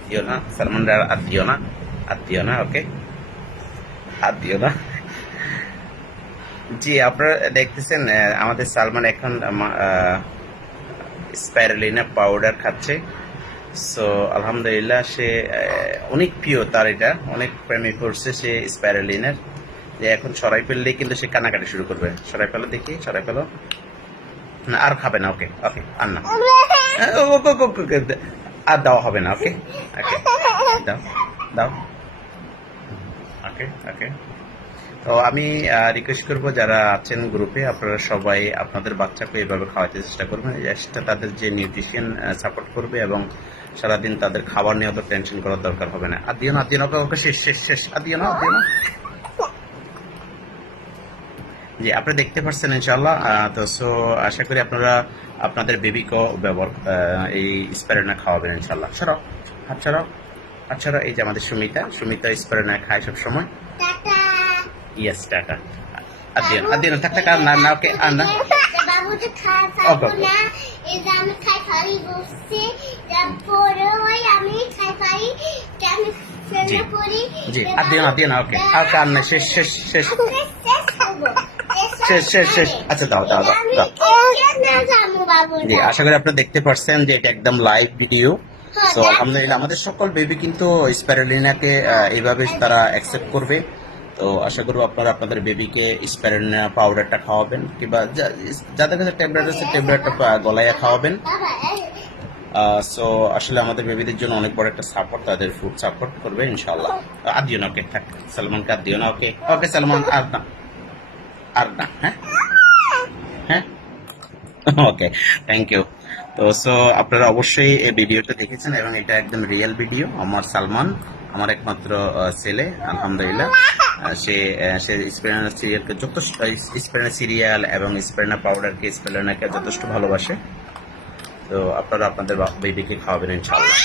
দিও না সালমানরা আর দিও না আর দিও না ওকে আর দিও না জি আপনারা দেখতেছেন আমাদের সালমান এখন স্পাইরালিনা পাউডার খাচ্ছে সো আলহামদুলিল্লাহ সে অনেক প্রিয় তার এটা অনেক প্রেমে পড়ছে সে স্পাইরালিনার যে এখন সরাই ফেললেই কিন্তু সে কানাকাটি শুরু করবে সরাই ফেলো দেখি সরাই ফেলো না আর খাবে না ওকে ওকে আর না আর দেওয়া হবে না ওকে ওকে দাও দাও। ওকে ওকে তো আমি রিকোয়েস্ট করব যারা আছেন গ্রুপে আপনারা সবাই আপনাদের বাচ্চাকে এভাবে খাওয়াতে চেষ্টা করবেন। এটা তাদের যে নিউট্রিশন সাপোর্ট করবে এবং সারাদিন তাদের খাবার নিয়ে অত টেনশন করার দরকার হবে না। আর দিও না দিও না ওকে, শেষ শেষ শেষ। আর দিও না দিও না। জি আপনি দেখতে পাচ্ছেন ইনশাল্লাহ তো সো আশা করি আপনারা আপনাদের বেবিকেও ব্যবহার এই স্প্যারেনা খাওয়াবেন ইনশাল্লাহ সরো হাত হাত ছাড়াও এই যে আমাদের সুমিতা। সুমিতা স্প্যারেনা খায় সব সময় টাটা। Yes tata. আর দিও না আর না থাক থাক আর না। না ওকে আর না। যে যে জি। জি আর দিও না ওকে আর কার না শেষ শেষ শেষ। শেষ শেষ শেষ। আচ্ছা দাও দাও দাও জি, আশা করি আপনারা দেখতে পাচ্ছেন যে এটা একদম লাইভ ভিডিও তো আলহামদুলিল্লাহ আমাদের সকল বেবি কিন্তু স্প্যারোলিনাকে এইভাবে তারা অ্যাকসেপ্ট করবে। তো আশা করব আপনারা আপনাদের বেবিকে স্প্যারোলিনা পাউডারটা খাওয়াবেন, কিংবা যাদের কাছে ট্যাবলেট আছে ট্যাবলেটটা গলায় খাওয়াবেন। সো আসলে আমাদের বেবিদের জন্য অনেক বড় একটা সাপোর্ট তাদের ফুড সাপোর্ট করবে ইনশাল্লাহ আর দিও না, ওকে, থাক, সালমানকে আর দিও না, ওকে। ওকে, সালমান, আর না। আর না হ্যাঁ ওকে থ্যাংক ইউ তো সো আপনারা অবশ্যই এই ভিডিওটা দেখেছেন এবং এটা একদম রিয়েল ভিডিও আমার সালমান, আমার একমাত্র ছেলে, আলহামদুলিল্লাহ। সে সে স্পেনার সিরিয়ালকে যথেষ্ট স্পেনার সিরিয়াল এবং স্পেনার পাউডারকে স্পেনারকে যথেষ্ট ভালোবাসে। তো, আপনারা আপনাদের বেবিকে খাওয়াবেন, ইনশাআল্লাহ।